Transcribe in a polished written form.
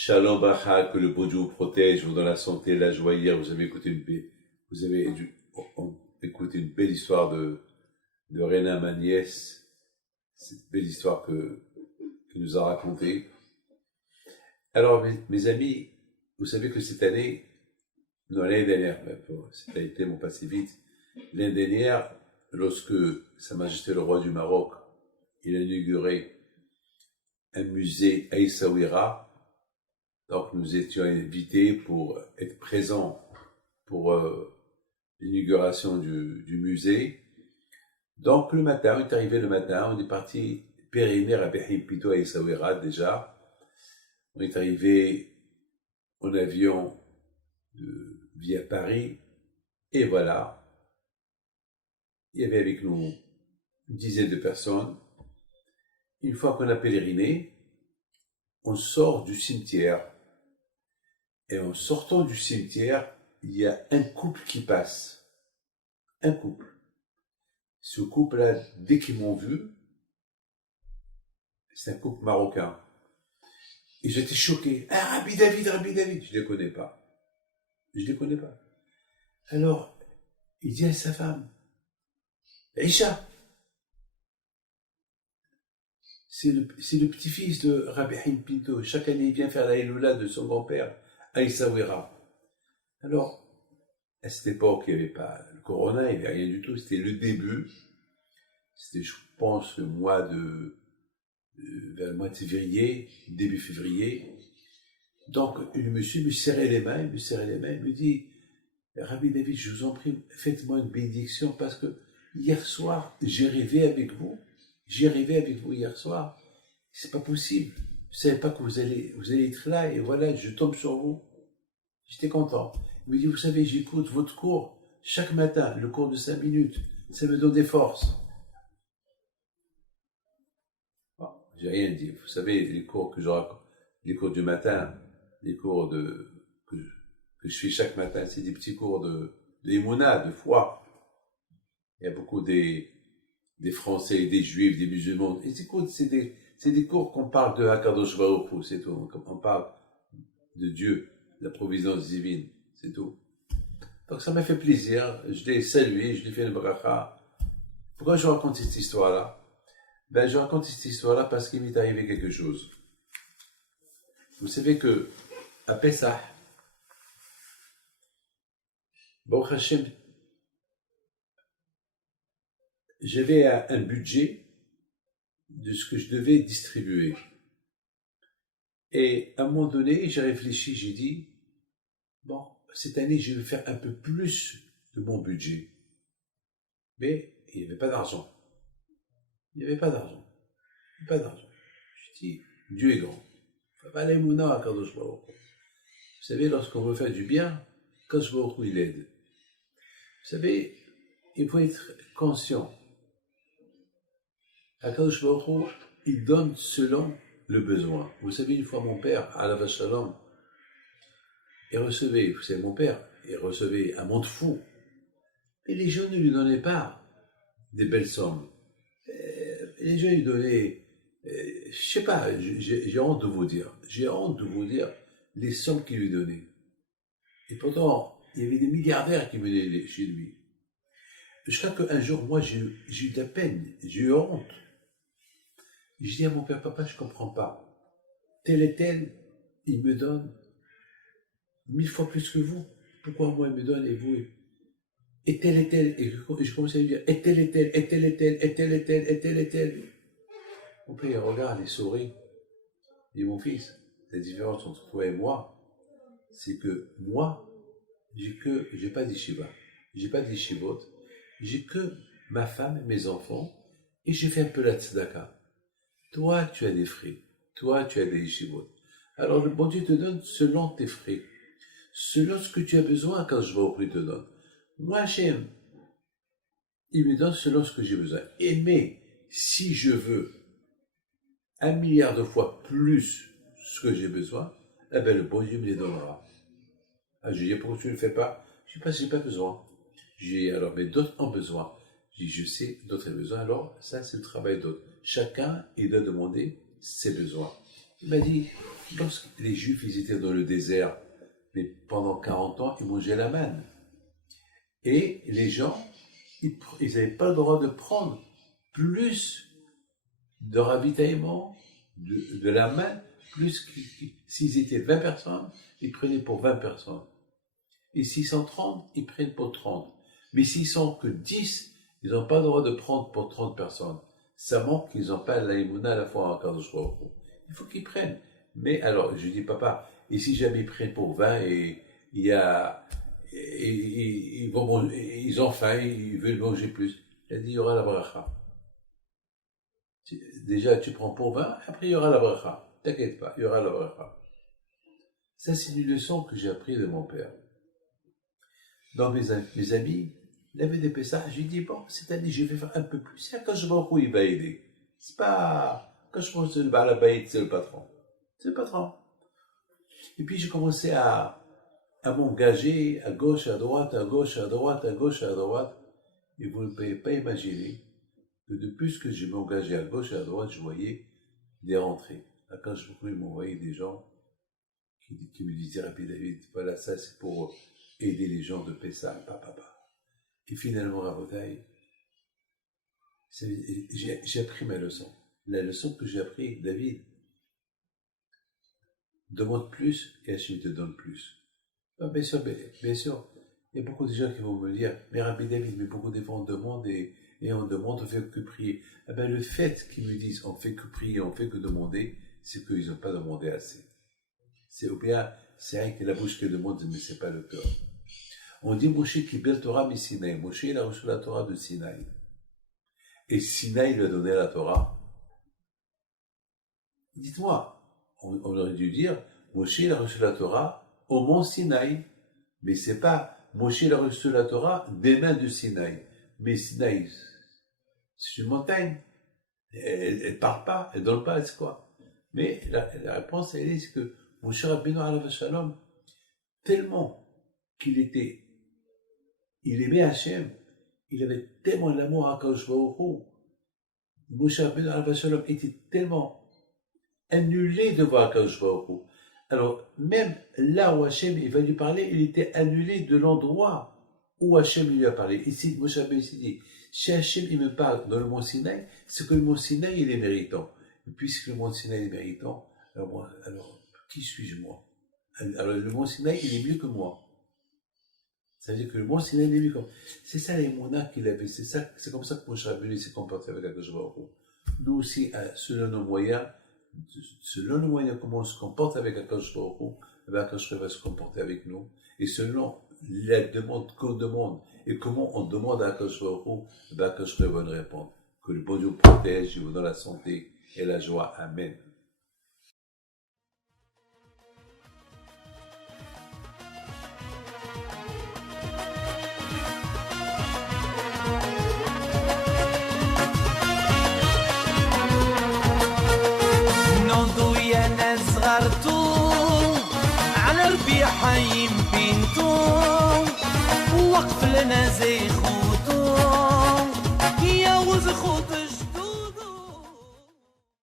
Shalom Bacha, que le beau Dieu vous protège, vous donne la santé, la joie. Hier, vous avez écouté écouté une belle histoire de Rena, ma nièce. Cette belle histoire que nous a racontée. Alors, mes amis, vous savez que cette année, non, l'année dernière, ça a été mon passé vite. L'année dernière, lorsque Sa Majesté le Roi du Maroc, il a inauguré un musée à Essaouira, donc nous étions invités pour être présents pour l'inauguration du musée. Donc le matin, on est arrivé le matin, on est parti périmer à Behim Pito à Essaouira déjà. On est arrivé en avion via Paris, et voilà, il y avait avec nous une dizaine de personnes. Une fois qu'on a pèleriné, on sort du cimetière. Et en sortant du cimetière, il y a un couple qui passe. Un couple. Ce couple-là, dès qu'ils m'ont vu, c'est un couple marocain. Et j'étais choqué. Ah, Rabbi David. Je ne les connais pas. Alors, il dit à sa femme, Aïcha, c'est le petit-fils de Rabbi Haïm Pinto. Chaque année, il vient faire la Eloula de son grand-père à Essaouira. Alors, à cette époque, il n'y avait pas le corona, il n'y avait rien du tout. C'était le début. C'était, je pense, vers le mois de février, début février. Donc, le monsieur me serrait les mains, il me dit, Rabbi David, je vous en prie, faites-moi une bénédiction parce que hier soir, j'ai rêvé avec vous hier soir. C'est pas possible. Je savais pas que vous allez être là et voilà, je tombe sur vous. J'étais content. Il me dit, vous savez, j'écoute votre cours chaque matin, le cours de 5 minutes. Ça me donne des forces. Bon, j'ai rien dit. Vous savez, les cours les cours du matin, les cours que je fais chaque matin, c'est des petits cours d'émouna, de foi. Il y a beaucoup des Français, des Juifs, des musulmans. Et écoute, c'est des cours qu'on parle de Hakadosh Baruch Hu, c'est tout. On parle de Dieu, de la providence divine, c'est tout. Donc ça m'a fait plaisir, je l'ai salué, je lui ai fait une bracha. Pourquoi je raconte cette histoire-là? Je raconte cette histoire-là parce qu'il m'est arrivé quelque chose. Vous savez que, à Pessah, Baruch Hashem, j'avais un budget de ce que je devais distribuer. Et à un moment donné, j'ai réfléchi, j'ai dit, bon, cette année, je vais faire un peu plus de mon budget. Mais il n'y avait pas d'argent. Je dis, Dieu est grand. Vous savez, lorsqu'on veut faire du bien, Kadosh Baruch Hu, il aide. Vous savez, il faut être conscient. Kadosh Baruch Hu, il donne selon le besoin. Vous savez, une fois mon père, Alav Shalom, il recevait, vous savez, mon père, il recevait un monde fou. Et les gens ne lui donnaient pas des belles sommes. Les gens lui donnaient, je sais pas, j'ai honte de vous dire. Les sommes qu'il lui donnait. Et pourtant, il y avait des milliardaires qui venaient chez lui. Jusqu'à qu'un jour, moi, j'ai eu de la peine, j'ai eu honte. Je dis à mon père, papa, je comprends pas. Tel et tel, il me donne 1000 fois plus que vous. Pourquoi moi, il me donne et vous? Et tel et tel. Et je commençais à lui dire, et tel et tel, et tel et tel, et tel et tel, et tel et tel. Mon père, il regarde, il sourit. Il dit, mon fils, la différence entre toi et moi, c'est que moi, j'ai pas d'yeshiva, j'ai pas d'yeshivot, j'ai que ma femme et mes enfants, et j'ai fait un peu la tzedaka. Toi, tu as des frais, toi, tu as des yeshivot. Alors le bon Dieu te donne selon tes frais, selon ce que tu as besoin quand je vais au prix te donne. Moi, j'aime. Il me donne selon ce que j'ai besoin. Mais si je veux 1 milliard de fois plus ce que j'ai besoin, le bon Dieu me les donnera. Je dis, pourquoi tu ne le fais pas? Je dis, parce que je n'ai pas besoin. Je dis, alors, mais d'autres ont besoin. Je dis, je sais, d'autres ont besoin, alors ça, c'est le travail d'autres. Chacun, il doit demander ses besoins. Il m'a dit, lorsque les Juifs ils étaient dans le désert, mais pendant 40 ans, ils mangeaient la manne. Et les gens, ils n'avaient pas le droit de prendre plus de ravitaillement de la manne, plus s'ils étaient 20 personnes, ils prenaient pour 20 personnes. Et s'ils sont 30, ils prennent pour 30. Mais s'ils sont que 10, ils n'ont pas le droit de prendre pour 30 personnes. Ça montre qu'ils n'ont pas l'aïmouna à la fois en Kadosh Baruch Hu. Il faut qu'ils prennent. Mais alors, je dis, papa, et si jamais ils prennent pour 20 et il y a, ils vont manger, ils ont faim, ils veulent manger plus. Il a dit, il y aura la bracha. Déjà, tu prends pour 20, après il y aura la bracha. T'inquiète pas, il y aura la bracha. Ça, c'est une leçon que j'ai appris de mon père. Dans mes amis, il avait des Pessah, j'ai dit, bon, cette année, je vais faire un peu plus. Et quand je vois où il va aider. C'est pas, quand je pense que le Baal Habayit, c'est le patron. C'est le patron. Et puis, j'ai commencé à m'engager à gauche, à droite, à gauche, à droite, à gauche, à droite. Et vous ne pouvez pas imaginer que de plus que je m'engageais à gauche et à droite, je voyais des rentrées. Quand je m'envoyais des gens qui me disaient, Rabbi David, voilà, ça c'est pour aider les gens de Pessah, papa. Et finalement, Rabotai, j'ai appris ma leçon. La leçon que j'ai appris, David, demande plus et Hachem te donne plus. Bien sûr, il y a beaucoup de gens qui vont me dire, mais Rabbi David, mais beaucoup de fois on demande et on demande, on fait que prier. Eh bien, le fait qu'ils me disent, on fait que prier, on fait que demander, c'est qu'ils n'ont pas demandé assez. C'est bien, c'est rien que la bouche qui demande, mais c'est pas le cœur. On dit Moshe qui belle Torah mais Sinaï. Moshe il a reçu la Torah de Sinaï. Et Sinaï lui a donné la Torah. Dites-moi, on aurait dû dire Moshe il a reçu la Torah au mont Sinaï. Mais c'est pas Moshe il a reçu la Torah des mains de Sinaï. Mais Sinaï, c'est une montagne. Elle part pas, elle donne pas, c'est quoi. Mais la réponse elle est que Moshe Rabbeinu alav shalom, tellement qu'il aimait Hachem, il avait tellement l'amour à Kadosh Baruch Hu. Moshe Rabbeinu alav shalom était tellement annulé devant Kadosh Baruch Hu. Alors, même là où Hachem il va lui parler, il était annulé de l'endroit où Hachem lui a parlé. Ici, Moshe Rabbeinu s'est dit, si Hachem il me parle dans le mont Sinaï, c'est que le mont Sinaï il est méritant. Et puisque le mont Sinaï est méritant, alors qui suis-je moi? Alors le mont Sinaï il est mieux que moi. Ça veut dire que le mont Sinaï il est mieux que moi. C'est ça les monas qu'il avait, c'est comme ça que Moshe Rabbeinu s'est comporté avec Akadosh Baruch Hu. Nous aussi, selon nos moyens, comment on se comporte avec Akadosh Baruch Hu, Akadosh va se comporter avec nous. Et selon la demande qu'on demande et comment on demande à Akadosh Baruch Hu, Akadosh va nous répondre. Que le bon Dieu protège, il vous donne la santé et la joie. Amen. على ربي حي بنتو وقف لنا زي خوتو يا وز خوت